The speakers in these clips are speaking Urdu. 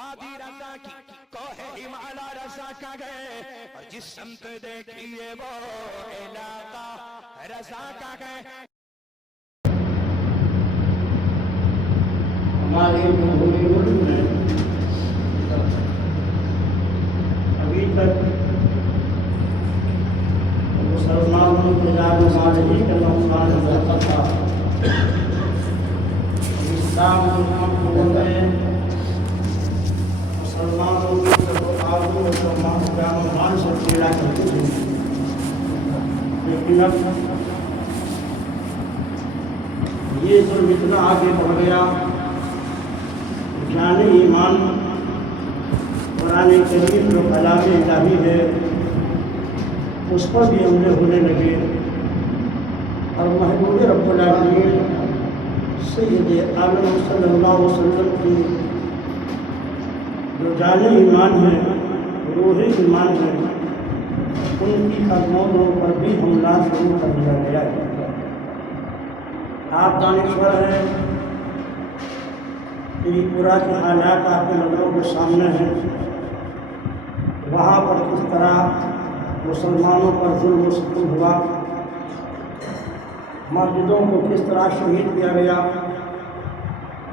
وادی رضا کی کوہ ہمالا رضا کا گئے اور جس سمت دیکھیے وہ علاقہ رضا کا گئے. ہمارے جمہوری ملک میں ابھی تک مسلمانوں کے جان و مال ہی کا نقصان ہوتا تھا. اسلام ملکوں میں مسلمانوں کے آبو مسلمان جان و مال سے کھیلا کرتے تھے، لیکن اب یہ ظلم اتنا آگے بڑھ گیا. جان ایمان قرآن کریم جو کلام الہی ہے اس پر بھی حملے ہونے لگے، اور محبوب رب العالمین سید عالم صلی اللہ علیہ وسلم کی جو جان ایمان ہے، روح ایمان ہے، ان کی قدموں پر بھی حملہ شروع کر دیا گیا ہے. آپ دانشور ہیں، یہ پورا کے حالات آپ کے نظروں کے سامنے ہیں. وہاں پر کس طرح مسلمانوں پر ظلم و ستم ہوا، مسجدوں کو کس طرح شہید کیا گیا،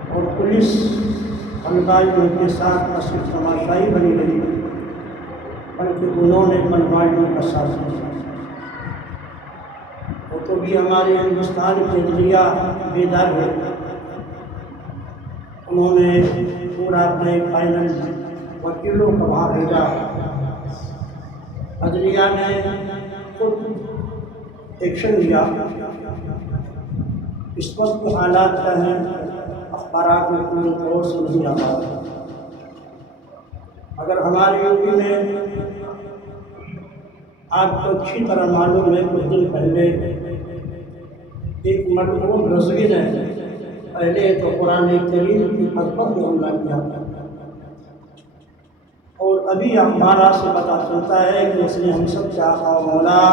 اور پولیس ہنگامیوں کے ساتھ نہ صرف تماشائی بنی رہی بلکہ انہوں نے بنوائیوں کا ساتھ دیا. وہ تو بھی ہمارے ہندوستان کے عدلیہ بیدار ہے. انہوں نے پورا اپنے فائنل وکیلوں کو وہاں بھیجا. عدلیہ نے خود ایکشن لیا. اس وقت کے حالات کا ہیں، اخبارات میں پوری طور سے نہیں آ پاتا. اگر ہمارے یوپی میں آپ کو اچھی طرح معلوم ہے، کچھ دن پہلے ایک ملعون رضوی نے پہلے تو قرآن کریم کی حد پر بھی حملہ کیا، اور ابھی اخبارات سے پتہ چلتا ہے کہ اس نے ہم سب کے آقا و مولا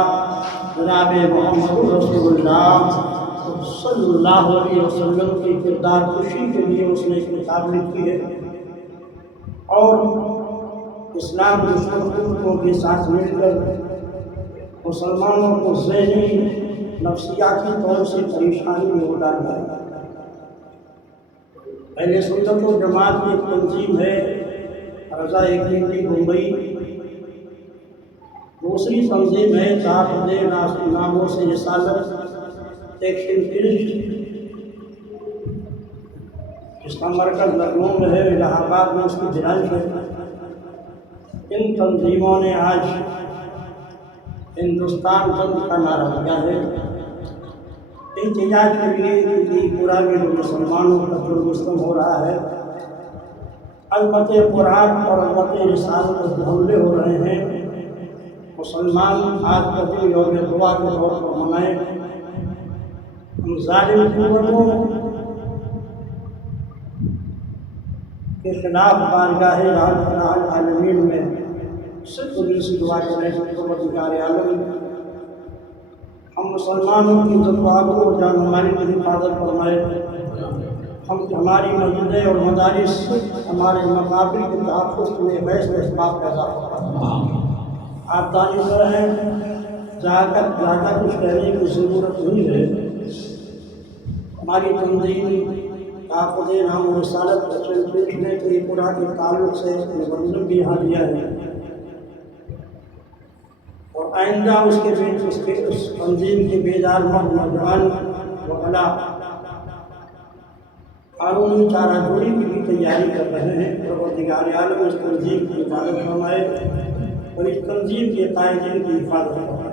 جناب محمد رسول اللہ صلی اللہ علیہ وسلم کی کردار خوشی کے لیے اس نے کتاب لکھی ہے، اور اسلام دشمن قوتوں کے ساتھ مل کر مسلمانوں کو ذہنی نفسیاتی طور سے پریشانی میں ڈالا ہے. اہل سنت و جماعت کی ایک تنظیم ہے رضا ایکیوٹی ممبئی، دوسری تنظیم ہے تحفظ ناموں سے رسالت ایکشن فیلڈ، جس کا مرکز لکھنؤ میں ہے، الہ آباد میں اس کی برانچ ہے. ان تنظیموں نے آج ہندوستان بند کا نعرہ دیا ہے احتجاج کے لیے، کیونکہ پورا میں جو مسلمانوں کا ظلم و ستم ہو رہا ہے. البتہ قرآن اور البتہ رسالت پر جو حملے ہو رہے ہیں، مسلمان آج کا دن یوم دعا کے طور پر منائیں. ہم ظالم قوتوں کے خلاف بارگاہ العالمین میں صرف دل سے دعا کریں کہ پروردگار عالم ہم مسلمانوں کی عزت و آبرو اور جان و مال کی حفاظت فرمائے. ہماری مسجدیں اور مدارس ہمارے مقابر کے تحفظ میں بحث و اسباب پیدا ہوگا. آپ دانشور ہیں، زیادہ کچھ کہنے کی ضرورت نہیں ہے. ہماری تنظیم تحفظ نام و رسالت نے تریپورہ کے تعلق سے مبلغ بھی یہاں لیا ہے، اور آئندہ اس تنظیم کے بیدار نوجوان وکلا قانونی چارہ جوڑی کی بھی تیاری کر رہے ہیں. پروردگار عالم اس تنظیم کی حفاظت فرمائے اور اس تنظیم کے قائدین کی حفاظت فرمائے.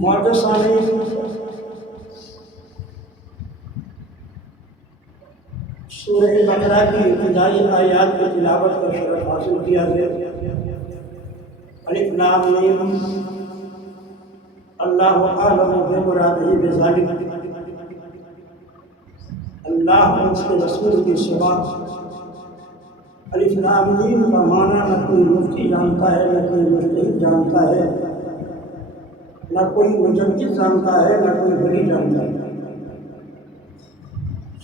معزز سامعین، سورہ بقرہ کی ابتدائی آیات کی تلاوت کا شرف حاصل کیا ہے. الف لام میم، اللہ اعلم بمرادہ بذالک، اللہ اور اس کے رسول کے سوا. الف لام میم کا معنی نہ کوئی مفتی جانتا ہے، نہ کوئی مجتہد جانتا ہے، نہ کوئی مجدد جانتا ہے، نہ کوئی ولی جانتا ہے.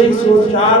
104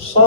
100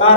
4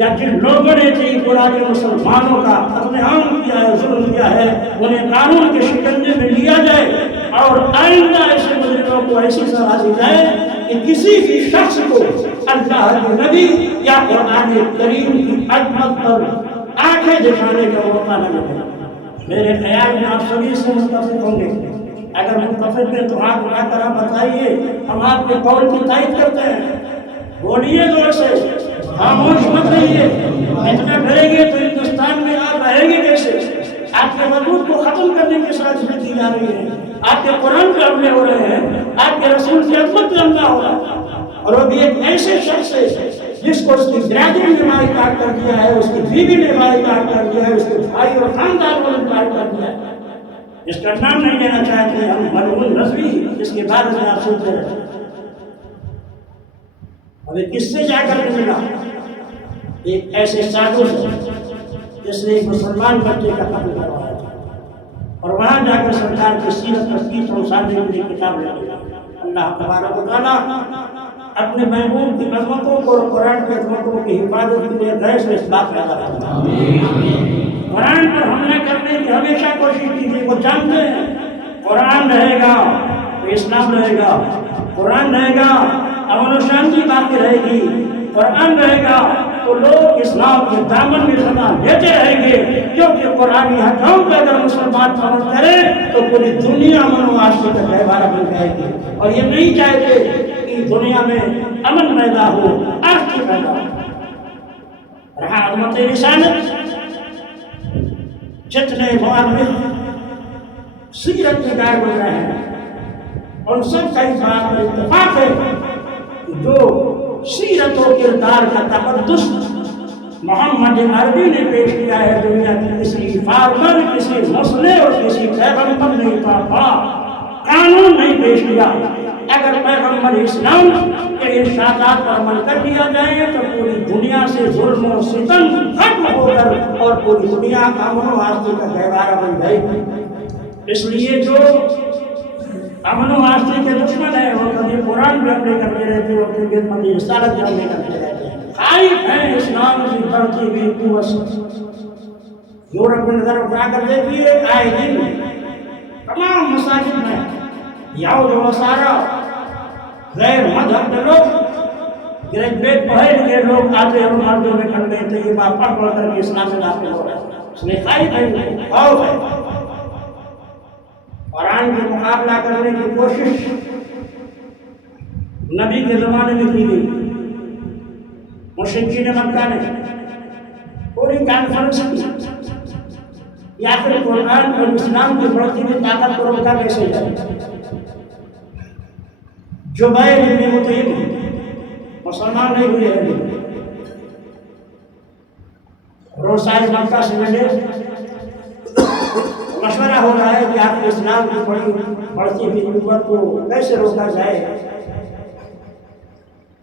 یا جن لوگوں نے پورا کے مسلمانوں کا قتل عام کیا ہے، ظلم کیا ہے، انہیں قانون کے شکنجے میں لیا جائے اور آئندہ ایسے مجرموں کو ایسی سزا دی جائے کہ کسی بھی شخص کو اللہ کے نبی یا قرآن کریم کی عظمت پر آنکھیں دکھانے کا موقع نہ ملے۔ میرے خیال میں آپ سبھی سے متفق ہوں گے، اگر متفق ہیں تو آپ اٹھا کر آپ بتائیے، ہم آپ کے قول کی تائید کرتے ہیں، بولیے زور سے، خاموش مت رہیے، اتنا ڈریں گے تو ہندوستان میں آپ رہیں گے کیسے؟ آپ کے وجود کو ختم کرنے کی سازش کی جا رہی ہے، آپ کے قرآن پہ حملے ہو رہے ہیں، آپ کے رسول کی عظمت پہ حملہ ہو رہا ہے، اور وہ بھی ایک ایسے شخص ہے جس کو اس کی برادری نے مائی کاٹ کر دیا ہے، اس کی بیوی نے مائی کاٹ کر دیا ہے، اس کے بھائی اور خاندان نے مائی کر دیا ہے، اس کا نام نہیں لینا چاہتے ہم، ملعون رضوی، جس کے بارے میں آپ سنتے رہے۔ ابھی کس سے جا کر ملا؟ ایک ایسے سادھو سے جس نے ایک مسلمان بچے کا قتل کروایا تھا، اور وہاں جا کر سرکار کی سیرت پر 30 سال کے لیے کتاب لکھ دیا۔ اللہ تبارک و تعالیٰ اپنے محبوب کی عظمتوں کو اور قرآن کی عظمتوں کی حفاظت کے لیے غیر سے اس بات پیدا کرتا ہے۔ قرآن پر حملہ کرنے کی ہمیشہ کوشش کیجیے، وہ جانتے ہیں قرآن رہے گا تو اسلام رہے گا، قرآن رہے گا امن و شانتی باقی رہے گی، قرآن رہے گا تو لوگ اسلام کے دامن میں سدا لیتے رہیں گے، کیونکہ قرآنی حکم پہ اگر مسلمان عمل کرے تو پوری دنیا امن و آشتی کا گہوارہ بن جائے گی، اور یہ نہیں چاہتے کہ دنیا میں امن پیدا ہو، آشتی پیدا ہو۔ رہا عظمت رسالت، جتنے مؤرخ سیرت نگار بن رہے ہیں ان سب کا اس بات پر اتفاق ہے کہ جو سیرت و کردار کا تقدس محمد عربی نے پیش کیا ہے، دنیا کی کسی فارمر، کسی مسلح اور کسی پیغمبر نے اتنا بڑا قانون نہیں پیش کیا۔ اگر پیغمبر اسلام کے ارشادات پر عمل کر دیا جائے تو پوری دنیا سے ظلم و ستم ختم ہو کر اور پوری دنیا امن و آشتی کا گہوارہ بن جائے گی۔ اس لیے جو امن و آشتی کے دشمن ہیں وہ کبھی قرآن پہ حملے کرتے رہتے ہیں، وہ کبھی خدمت رسالت پہ حملے کرتے رہتے ہیں، خائف ہیں اسلام کی بڑھتی ہوئی قوت سے۔ یورپ میں نظر اٹھا کر دیکھیے، آئے دن تمام مساجد میں یہود و نصارا غیر مذہب کے لوگ، گریجویٹ پڑھے لکھے لوگ آتے ہیں، مردوں میں کھڑے ہیں، تو یہ بات پڑھ کر کے اسلام سے داخل ہو رہا ہے، اس میں خائف ہے، خوف ہے۔ قرآن کے مقابلہ کرنے کی کوشش نبی کے زمانے میں کی گئی، مشرکین مکہ نے پوری کانفرنس کی یا پھر قرآن اور اسلام کی بڑھتی ہوئی طاقت کو روکا کیسے جائے۔ جبیر بن مطعم مسلمان نہیں ہوئے ہیں، روسائے مکہ سے ملے، مشورہ ہو رہا ہے کہ آپ اسلام کی بڑھتی ہوئی قوت کو کیسے روکا جائے۔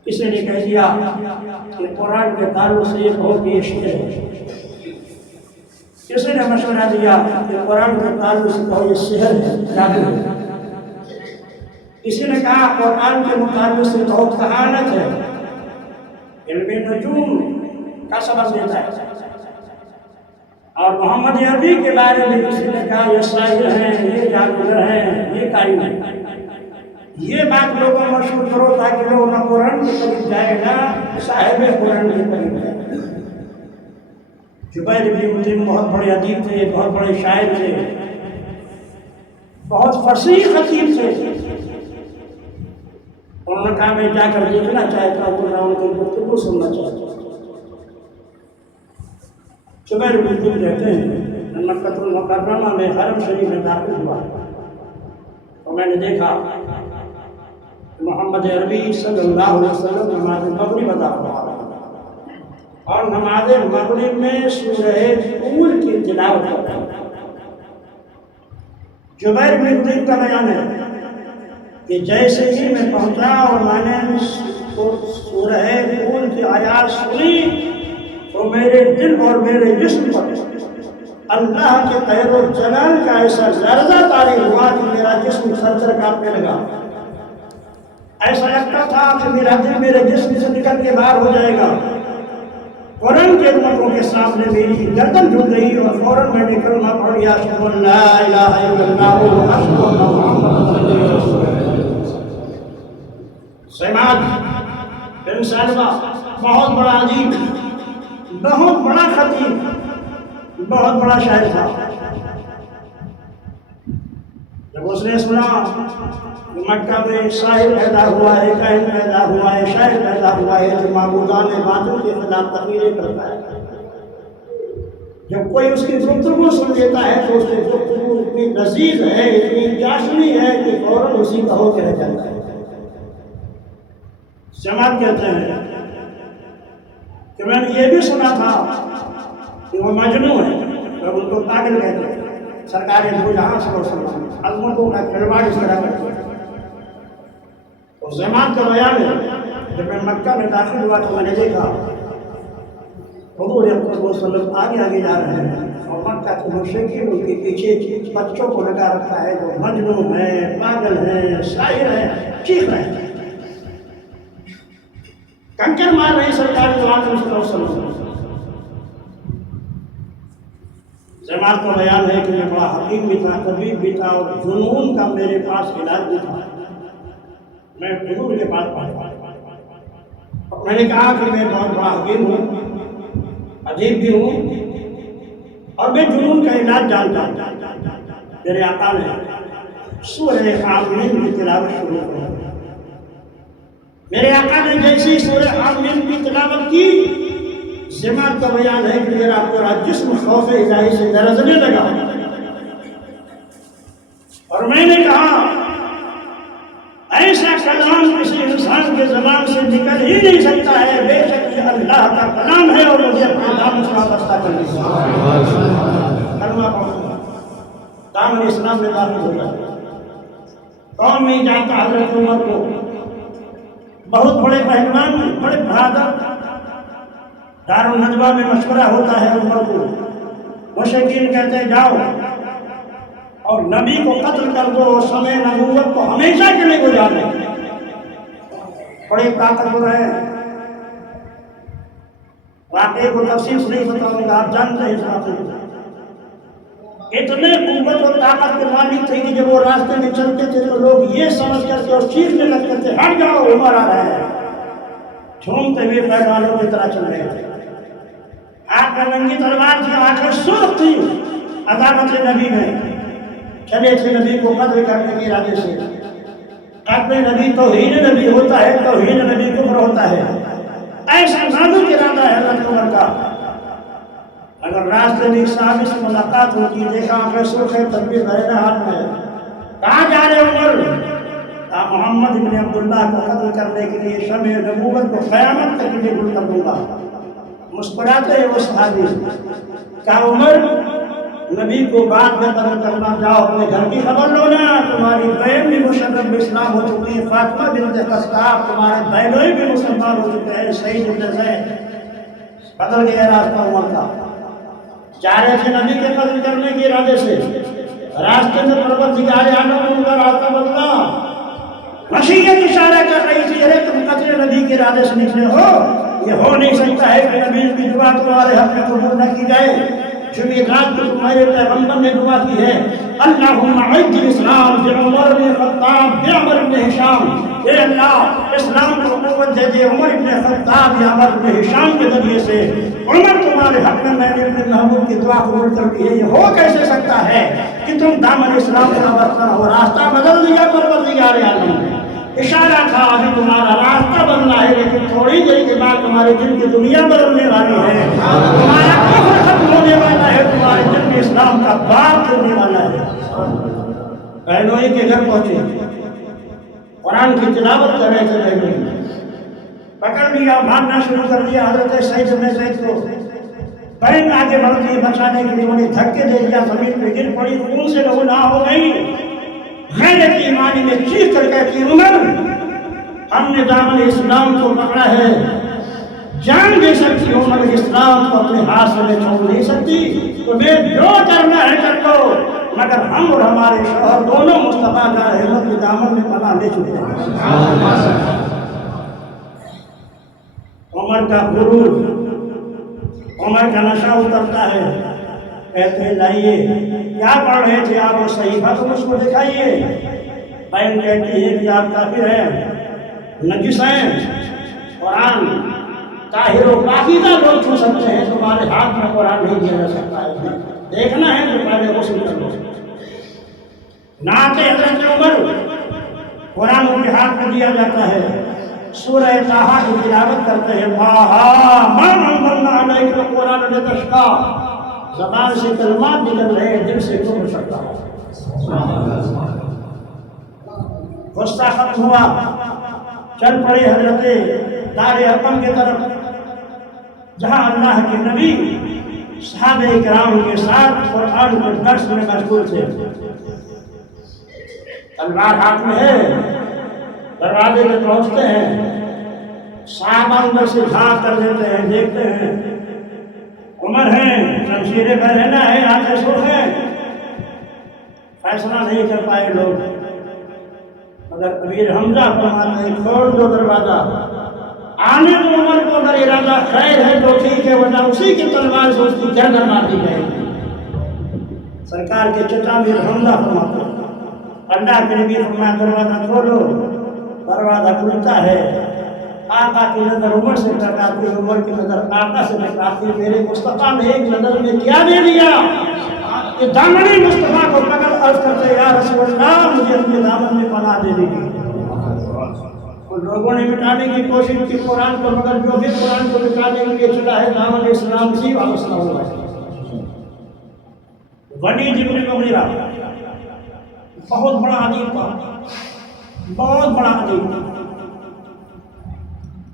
کسی نے کہہ دیا کہ قرآن کے تعلق سے یہ بہت ہی شعر ہے، کسی نے مشورہ دیا کہ قرآن کے تعلق سے بہت یہ سحر ہے، جادو ہے، کسی نے کہا قرآن کے متعلق سے بہت کہانت ہے، علم نجوم کا سبب دیتا ہے، اور محمد عربی کے بارے میں کسی نے کہا یہ ساحر ہیں، یہ جادوگر ہیں، یہ کائن ہیں۔ یہ بات لوگوں کو مشہور کرو تاکہ لوگ نہ قرآن کے قریب جائے نہ صاحب قرآن کے قریب جائے۔ جبیر بن مطعم بہت بڑے ادیب تھے، بہت بڑے شاعر تھے، بہت فصیح خطیب تھے۔ انہوں نے کہا میں جا کر دیکھنا چاہتا ہوں، میں ان کی گفتگو سننا چاہتا ہوں۔ جبیر بن مطعم کہتے ہیں مکہ المکرمہ میں حرم شریف میں داخل ہوا تو میں نے دیکھا محمد عربی صلی اللہ علیہ وسلم نماز مغرب ادا فرما رہا ہے اور نماز مغرب میں سورہ طور کی تلاوت کر رہا ہے۔ جبیر بن مطعم کا بیان ہے کہ جیسے ہی میں پہنچا اور میں نے سورہ طور کی آیات سنی تو میرے دل اور میرے جسم پر اللہ کے قہر و جلال کا ایسا زلزلہ طاری ہوا کہ میرا جسم تھر تھر کانپنے لگا۔ ایسا لگتا تھا کہ میرا دل میرے جسم سے نکل کے باہر ہو جائے گا۔ قرآن کے لوگوں کے سامنے میری گردن جھک گئی اور فوراً میں نے کلمہ پڑھ لیا اشہد ان لا الہ الا اللہ و اشہد ان محمد رسول اللہ۔ سماعت بن سلمہ بہت بڑا عجیب، بہت بڑا خطیب، بہت بڑا شاعر تھا۔ جب اس نے سنا کہ مکہ میں ساحر پیدا ہوا ہے، کاہن پیدا ہوا ہے، شاعر پیدا ہوا ہے جو معبودان باطل کے خلاف تقریریں کرتا ہے، جب کوئی اس کی گفتگو سن لیتا ہے تو اس کی گفتگو اتنی لذیذ ہے، اتنی چاشنی ہے کہ فوراً اسی کا ہو کے رہ جاتا ہے۔ جماعت کہتے ہیں کہ میں نے یہ بھی سنا تھا کہ وہ مجنون ہے، لوگ ان کو پاگل کہتے ہیں۔ سرکار دو جہاں صلی اللہ علیہ وسلم عظمتوں کا کھلواڑ اس طرح کرتے ہیں۔ اور جماعت کا بیان ہے جب میں مکہ میں داخل ہوا تو میں نے دیکھا حضور اکرم صلی اللہ علیہ وسلم آگے آگے جا رہے ہیں اور مکہ کے مشرکین ان کے پیچھے بچوں کو لگا رکھا ہے جو مجنون ہیں، پاگل ہیں، شاعر ہیں، چیخ رہے ہیں، کنکر مار رہے ہیں سرکار دو عالم صلی اللہ علیہ وسلم۔ جماعت کا بیان ہے کہ میں بڑا حکیم بھی تھا، طبیب بھی تھا اور جنون کا میرے پاس علاج بھی تھا۔ میں حضور کے پاس پہنچا، میں نے کہا کہ میں بہت بڑا حکیم ہوں، ادیب بھی ہوں اور میں جنون کا علاج جانتا ہوں۔ میرے آقا نے سورہ حامیم کی تلاوت شروع کی۔ میرے آقا نے جیسی سورہ حامیم کی تلاوت کی، جماعت کا بیان ہے کہ میرا پورا جسم خوف الہی سے لرزنے لگا اور میں نے کہا ایسا کلام کسی انسان کے زبان سے نکل ہی نہیں سکتا ہے، بے شک یہ اللہ کا کلام ہے اور مجھے اپنا دامن سے وابستہ کر لیا۔ کلمہ پڑھوں، دامن اسلام میں داخل ہو گیا۔ کون نہیں جانتا حضرت عمر کو، بہت بڑے پہلوان، بڑے بہادر۔ دارالندوا میں مشورہ ہوتا ہے عمر کو، مشرکین کہتے ہیں جاؤ اور نبی کو قتل کر دو اور سمے نبوت کو ہمیشہ کے لیے گزار دیں۔ بڑے طاقتور ہیں، واقعے کو تفصیل سے نہیں بتاؤں گا، آپ جانتے ہیں اس واقعے کو۔ اتنے قوت اور طاقت کے مالک تھے کہ جب وہ راستے میں چلتے تھے تو لوگ یہ سمجھ کر کے اور چیخنے لگتے تھے ہٹ جاؤ عمر آ رہا ہے، جھومتے ہوئے پیغالوں کی طرح چل رہے تھے۔ آپ کا ننگی تلوار تھی، آنکھیں سرخ تھی عدالت نبی میں، چلے تھے نبی کو قتل کرنے کے ارادے سے۔ قتل نبی توہین نبی ہوتا ہے، توہین نبی کفر ہوتا ہے، ایسا نازک ارادہ ہے حضرت عمر کا۔ اگر راستے میں صحابی سے ملاقات ہوتی، دیکھا آنکھیں سرخ ہے، تکبیر بھرے ہاتھ میں، کہاں جا رہے عمر؟ کہا محمد ابن عبداللہ کو قتل کرنے کے لیے شمع نبوت کو قیامت تک کے لیے گل کر دوں گا۔ مسکراتے ہیں وہ صحابی، کہا عمر نبی کو بعد میں قتل کرنا، جاؤ اپنے گھر کی خبر لو نا، تمہاری بہن بھی مشرف اسلام ہو چکی ہے، فاطمہ بنت خطاب، تمہارے بہنوئی بھی مسلمان ہو چکے ہیں، سعید بن زید۔ بدل گیا راستہ عمر کا، جا رہے تھے نبی کے قتل کرنے کے ارادے سے، راستے میں پروردگار عالم ان کا راستہ بدلا، مشیت اشارہ کر رہی تھی ارے تم قتل نبی کے ارادے سے نکلے ہو، یہ ہو نہیں سکتا ہے کہ نبی کی دعا تمہارے حق میں قبول نہ کی جائے۔ جمعرات کو تمہارے پیغمبر نے دعا کی ہے، اللہم اعز الاسلام بعمر بن خطاب بعمر بن ہشام، اے اللہ اسلام کو قوت دے دے عمر بن خطاب یا عمر بن ہشام کے ذریعے سے۔ عمر تمہارے حق میں نے اپنے محبوب کی دعا قبول کر دی ہے، یہ ہو کیسے سکتا ہے کہ تم دامن اسلام کا وابستہ ہو؟ راستہ بدل دیا پروردگار عالم نے، اشارہ تھا ابھی تمہارا راستہ بدلا ہے لیکن تھوڑی دیر کے بعد تمہارے دل کی دنیا بدلنے والی ہے، تمہارا کفر ختم ہونے والا ہے، تمہارے دل میں اسلام کا باب کرنے والا ہے۔ بہنوئی کے گھر پہنچے، قرآن کی تلاوت کر رہے تھے، بہنوئی پکڑ لیا، مارنا شروع کر دیا حضرت سعید بن زید کو۔ بہن آگے بڑھتی بچانے کے لیے انہیں دھکے دے دیا، زمین پہ گر پڑی، خون سے لہولہا ہو گئی، غیرت ایمانی میں چیخ کر کہتی عمر ہم نے دامن اسلام کو پکڑا ہے، جان دے سکتی ہو مگر اسلام کو اپنے ہاتھ سے میں چھوڑ نہیں سکتی، تو میں جو کرنا ہے کر لو، مگر ہم اور ہمارے شوہر دونوں مصطفیٰ کا رحمت کے دامن میں پناہ لے چکے ہیں۔ عمر کا غرور عمر کا نشہ اترتا ہے، کہتے ہیں لائیے کیا پڑھ رہے تھے آپ، وہ صحیفہ تو مجھ کو دکھائیے۔ بہن کہتی ہے کہ آپ کافر ہیں، نجس ہیں، قرآن طاہر و پاکیزہ لوگ چھو سکتے ہیں، تمہارے ہاتھ میں قرآن نہیں دیا جا سکتا ہے، دیکھنا ہے تو پہلے غسل کر لو۔ نعت حضرت عمر قرآن ان کے ہاتھ میں دیا جاتا ہے، سورہ طٰہٰ کی تلاوت کرتے ہیں، طٰہٰ مَا أَنزَلْنَا عَلَيْكَ الْقُرْآنَ لِتَشْقَىٰ، زبان سے کلمات نکل رہے ہیں، دل سے گزر سکتا ہے۔ غصہ ختم ہوا، چل پڑے حضرت دار ارقم کی طرف، جہاں اللہ کے نبی صحابہ کرام کے ساتھ قرآن کے درس میں مشغول تھے۔ تلوار ہاتھ میں ہے، دروازے میں پہنچتے ہیں، صحابہ اندر سے جھانک کر دیتے ہیں، دیکھتے ہیں عمر ہیں، شمشیر برہنہ ہے، آنکھیں سرخ ہیں، فیصلہ نہیں کر پائے لوگ، مگر امیر حمزہ فرماتے ہیں کھول دو دروازہ، آنے تو عمر کو اگر ارادہ خیر ہے تو ٹھیک ہے، ورنہ اسی کی تلوار سے اس کی گردن مار دی جائے گی۔ سرکار کے چچا امیر حمزہ فرماتے ہیں، اللہ کے نبی فرمایا دروازہ کھولو، دروازہ کھلتا ہے، آقا کی نظر عمر سے ٹکراتی ہے، عمر کی نظر آقا سے ٹکراتی ہے، میرے مصطفیٰ نے ایک نظر میں کیا دے دیا کہ دامنِ مصطفیٰ کو پکڑ عرض کرتے یا رسول اللہ مجھے اپنے دامن میں پناہ دے دیجیے۔ لوگوں نے مٹانے کی کوشش کی قرآن کو، مگر جو بھی قرآن کو مٹانے کے لیے چلا ہے دامن اسلام اسی وابستہ ہوا ہے۔ ولید بن مغیرہ بہت بڑا عدیب تھا، بہت بڑا عدیب تھا،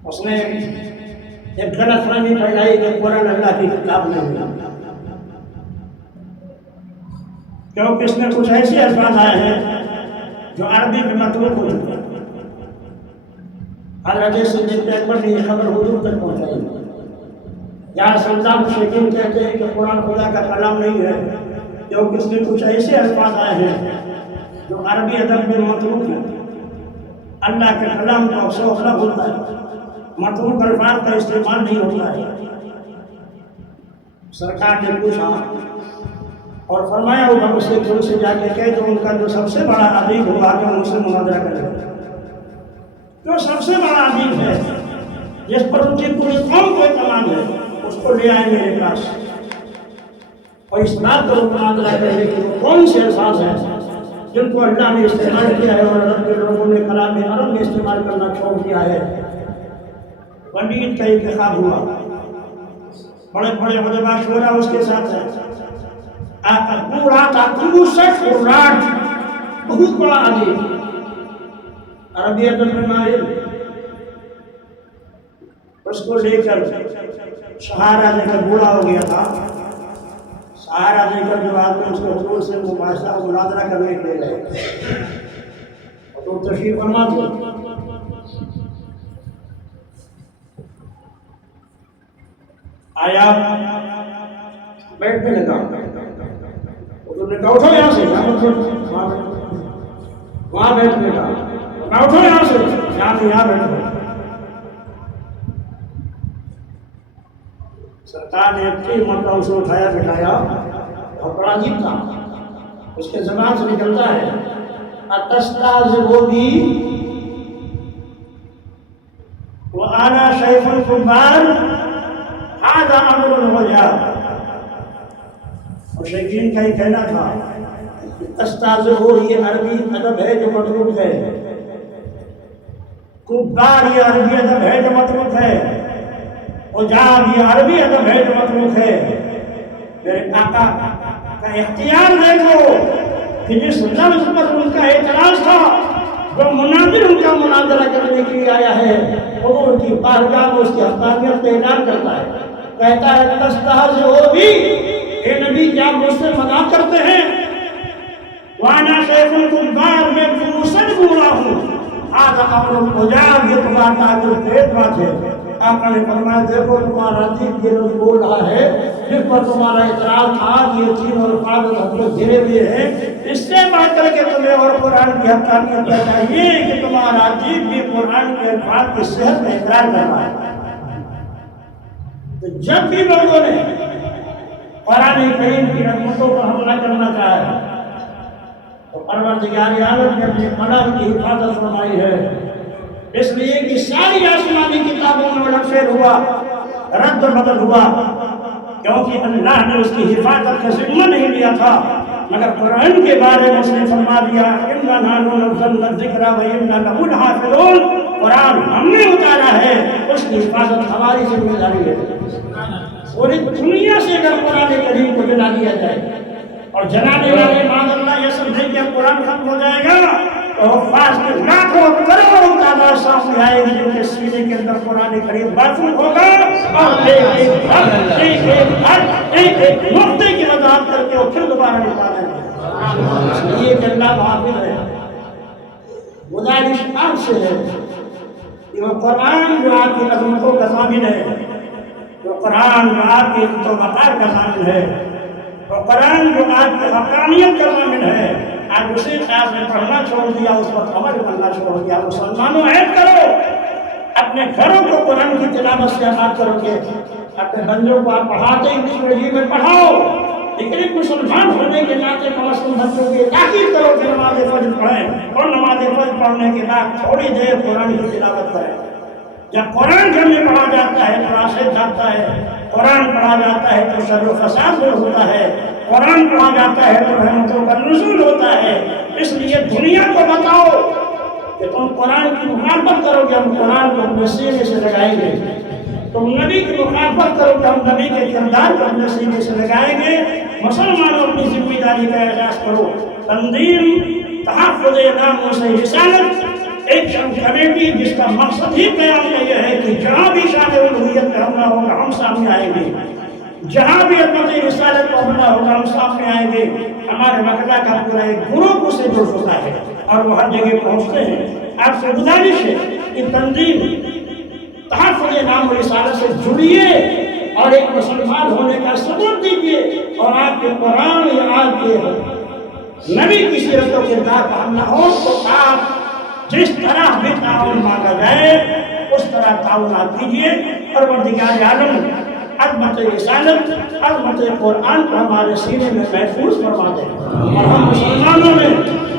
اس نے ایک غلط فہمی پھیلائی کہ قرآن اللہ کی کتاب نہیں ہے، کیونکہ اس میں کچھ ایسے الفاظ آئے ہیں جو عربی میں مطلوب ہو چکے ہیں۔ حضرت صدیق اکبر نے یہ خبر حضور تک پہنچائی، یا سلطان مشرکین کہتے ہیں کہ قرآن خدا کا کلام نہیں ہے، کیونکہ اس میں کچھ ایسے الفاظ آئے ہیں جو عربی ادب میں مطلوب ہیں۔ اللہ کے کلام کا افسوس نہ ہوتا ہے، مطلوب الفاظ کا استعمال نہیں ہوتا ہے۔ سرکار نے پوچھا اور فرمایا ہوگا اس سے دل سے جا کے کہہ تو ان کا جو سب سے بڑا عدیب ہوا کہ ان سے مناظرہ کرے، جو سب سے بڑا عدیب ہے جس پر ان کی پوری قوم کو اعتماد ہے، اس کو لے آئے میرے پاس اور اس بات کو مناظرہ کرے کہ وہ کون سے الفاظ ہیں جن کو اللہ نے استعمال کیا ہے اور عرب کے لوگوں نے کلام عرب میں استعمال کرنا چھوڑ دیا ہے۔ ولید کا انتخاب ہوا، بڑے بڑے علماء شورا اس کے ساتھ ہیں، آقا پورا تھا 63 قرآن، بہت بڑا عدیب، عربی ادب میں ماہر، اس کو لے کر سہارا لے کر بوڑھا ہو گیا تھا، سہارا لے کر جو آدمی اس کو حضور سے مباحثہ مناظرہ کرنے کے لیے گئے، حضور تشریف فرما تھے، آیا بیٹھنے لگا، حضور نے کہا اٹھو یہاں سے، وہاں بیٹھنے لگا، اٹھو یہاں سے، یہاں بیٹھو۔ سرکار نے کئی مرتبہ اسے اٹھایا بٹھایا، اور بڑا عجیب تھا، اس کے زبان سے نکلتا ہے اتستہزئ بی وانا شیخ الکبار ھذا امر عجاب۔ اور شیخین کا یہ کہنا تھا تستہزئ یہ عربی ادب ہے جو مطلوب ہے، کبار یہ عربی ادب ہے جو مطلوب ہے، عجاب یہ عربی ادب ہے جو مطلوب ہے۔ میرے آقا کا اختیار دیکھو کہ جس لفظ پر ان کا اعتراض تھا، جو مناظر ان کا مناظرہ کرنے کے لیے آیا ہے، وہ ان کی بارگاہ میں اس کی حقانیت کا اعلان کرتا ہے، کہتا ہے تستہزئ بی، اے نبی کیا مجھ سے مذاق کرتے ہیں، وانا شیخ الکبار، میں 64 بوڑھا ہوں، ھذا امر عجاب، یہ تمہارا تعجب خیز بات ہے۔ آقا نے فرمایا دیکھو تمہارا عجیب یہ لفظ بول رہا ہے جس پر تمہارا اعتراض تھا، یہ تین الفاظ ہم لوگ گھرے ہوئے ہیں، اس سے بات کر کے تمہیں اور قرآن کی حقانیت کیا چاہیے کہ تمہارا عجیب بھی قرآن کے الفاظ کی صحت میں اقرار کر رہا ہے۔ تو جب بھی لوگوں نے قرآن کریم کی عظمتوں پر حملہ کرنا چاہا تو پروردگار عالم نے اپنے قلم کی حفاظت فرمائی ہے، اس لیے کہ ساری آسمانی کتابوں میں الٹ ہوا، رد و بدل ہوا، کیونکہ اللہ نے اس کی حفاظت کا ذمہ نہیں لیا تھا، مگر قرآن کے بارے میں اس نے فرما دیا اِنَّا نَحْنُ نَزَّلْنَا الذِّكْرَ وَإِنَّا لَهُ لَحَافِظُونَ۔ قرآن ہم نے اتارا ہے، اس کی حفاظت ہماری ذمہ داری ہے۔ پوری دنیا سے اگر قرآن کریم کو جلا دیا جائے اور جلانے والے معاذ اللہ یہ سمجھیں کہ اب قرآن ختم ہو جائے گا، تو حفاظ کے لاکھوں کروڑوں تعداد سامنے آئے گی جن کے سینے کے اندر قرآن کریم محفوظ ہوگا، اور ایک ایک نقطے کی وضاحت کر کے وہ پھر دوبارہ نکالیں گے۔ یہ کہ اللہ محافظ ہے، گزارش آپ سے ہے کہ وہ قرآن جو آپ کی عظمتوں کا ضامن ہے، وہ قرآن جو آپ کی عزت و وقار کا ضامن ہے، وہ قرآن جو آپ کی حقانیت کا ضامن ہے، آج اسی خیال میں پڑھنا چھوڑ دیا، اس پر عمل کرنا چھوڑ دیا۔ مسلمانوں عہد کرو، اپنے گھروں کو قرآن کی تلاوت سے آباد کرو گے، اپنے بندوں کو آپ پڑھاتے انگلش میڈیم میں پڑھاؤ، لیکن ایک مسلمان ہونے کے ناطے کم از کم بچوں کی تاکید کرو کہ نماز فجر پڑھیں، اور نماز فجر پڑھنے کے بعد تھوڑی دیر قرآن کی تلاوت کریں۔ جب قرآن گھر میں پڑھا جاتا ہے تو راشد جاتا ہے، قرآن پڑھا جاتا ہے تو شر و فساد دور ہوتا ہے، قرآن پڑھا جاتا ہے تو رحمتوں کا نزول ہوتا ہے۔ اس لیے دنیا کو بتاؤ کہ تم قرآن کی مخالفت کرو گے، ہم قرآن کو اپنے سینے سے لگائیں گے، تم نبی کی مخالفت کرو گے، ہم نبی کے کردار کو اپنے سینے سے لگائیں گے۔ مسلمانوں اپنی ذمہ داری کا احساس کرو۔ تنظیم تحفظ ناموس رسالت ایک کمیٹی جس کا مقصد ہی قیام کا یہ ہے کہ جہاں بھی شان الوہیت کا حملہ ہوگا ہم سامنے آئیں گے، جہاں بھی عظمت رسالت کا حملہ ہوگا ہم سامنے آئیں گے۔ ہمارے مقدہ کا پورا ایک گروپ اس سے جڑ ہوتا ہے اور وہ ہر جگہ پہنچتے ہیں۔ آپ سے گزارش ہے کہ تنظیم تحفظ نام رسالت سے جڑیے اور ایک مسلمان ہونے کا ثبوت دیجیے، اور آپ کے قرآن یا آپ کے نبی کی سیرت و کردار پر حملہ ہو تو آپ جس طرح بھی تعاون مانگا جائے اس طرح تعاون آپ کیجیے۔ پروردگار عالم عظمت رسالت، عظمت قرآن کو ہمارے سینے میں محفوظ فرما دے، اور ہم مسلمانوں میں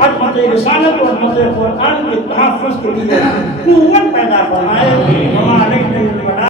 عظمت رسالت اور عظمت قرآن کے تحفظ کے لیے قوت پیدا فرمائے۔ ہمارے